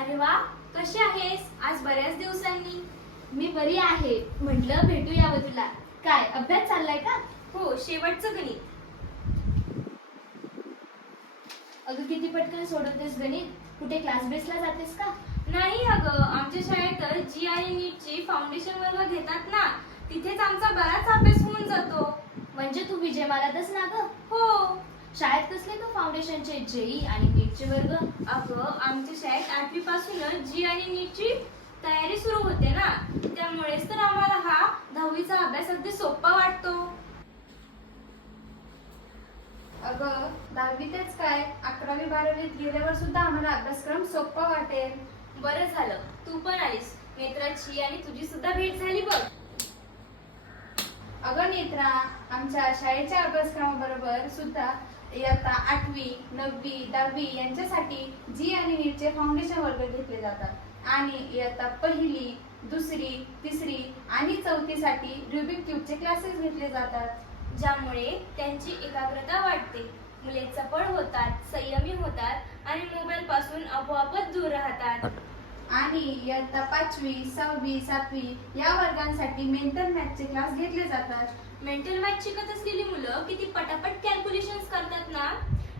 अरे वा, कशी आहेस? आज बऱ्याच दिवसांनी. मी बरी आहे. म्हटलं भेटूया व तुला. काय अभ्यास चाललाय का? हो, शेवटचं गणित. अगं किती पटकन सोडवतेस गणित. कुठे क्लास बेसला जातेस का? नाही अगं, आमच्या शाळेत जी आणि नीटची फाउंडेशन वर्ग घेतात ना, तिथेच आमचा बराच अभ्यास होऊन जातो. म्हणजे तू विजयमालातच ना ग? हो शाळेत कसले तू फाउंडेशनचे जेई आणि नीटचे वर्ग? अगं, आमच्या शाळेत 8वी पासूनच जी आणि नीटची तयारी सुरू होते ना, त्यामुळेच तर आम्हाला हा 10वीचा अभ्यास अगदी सोपा वाटतो. अगं 10वीतच काय 11वी 12वीत गेल्यावर सुद्धा आम्हाला अभ्यासक्रम सोपा वाटेल. बरं झालं तू पण आलीस. नेत्राची आणि तुझी सुद्धा भेट झाली बघ. अगं नेत्रा, आमच्या शाळेच्या अभ्यासक्रमाबरोबर सुद्धा इयत्ता 8वी 9वी 10वी यांच्यासाठी जी आणि नीटचे फाउंडेशन वर्ग घेतले जातात आणि इयत्ता 1ली 2री 3री आणि 4थीसाठी रुबिक क्यूबचे क्लासेस घेतले जातात, ज्यामुळे त्यांची एकाग्रता वाढते, मुले चपळ होतात, संयमी होतात आणि मोबाईल पासून आपोआपच दूर राहतात. आणि इयत्ता 5वी 6वी 7वी या वर्गांसाठी मेंटल मॅथचे क्लास घेतले जातात. मेंटल मॅथ शिकत असलेली मुलं किती पटापट कॅल्क्युलेशन्स करतात ना,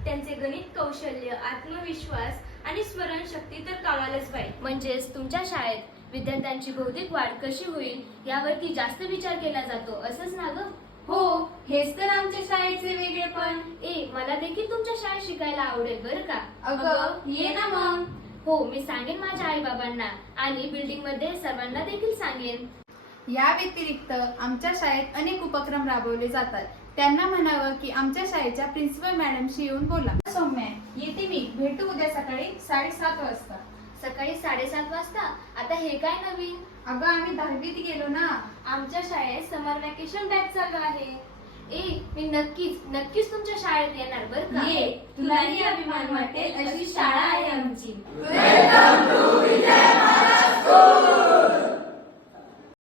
त्यांचे गणित कौशल्य, आत्मविश्वास आणि स्मरणशक्ती तर कमालच बाई. म्हणजेच तुमच्या शाळेत विद्यार्थ्यांची बौद्धिक वाढ कशी होईल यावरती जास्त विचार केला जातो असंच ना ग? हो, हेच तर आमच्या शाळेचे वेगळेपण. मला देखील तुमच्या शाळेत शिकायला आवडेल बरं का? अगं ये ना मग. हो, मी सांगेन माझ्या आई बाबांना आणि बिल्डिंग मध्ये सर्वांना देखील सांगेन. या व्यतिरिक्त आमच्या शाळेत अनेक उपक्रम राबवले जातात. त्यांना म्हणावं की आमच्या शाळेच्या प्रिन्सिपल मॅडमशी येऊन बोला. सौम्या, येते मी. भेटू उद्या सकाळी 7:30 वाजता. सकाळी 7:30 वाजता? आता हे काय नवीन? अगं आम्ही 10वीत गेलो ना. आमच्या शाळेत समर वॅकेशन बॅच चालू आहे. मी नक्कीच तुमच्या शाळेत येणार बरं का? ये, तुलाही अभिमान वाटेल अशी शाळा आहे आमची.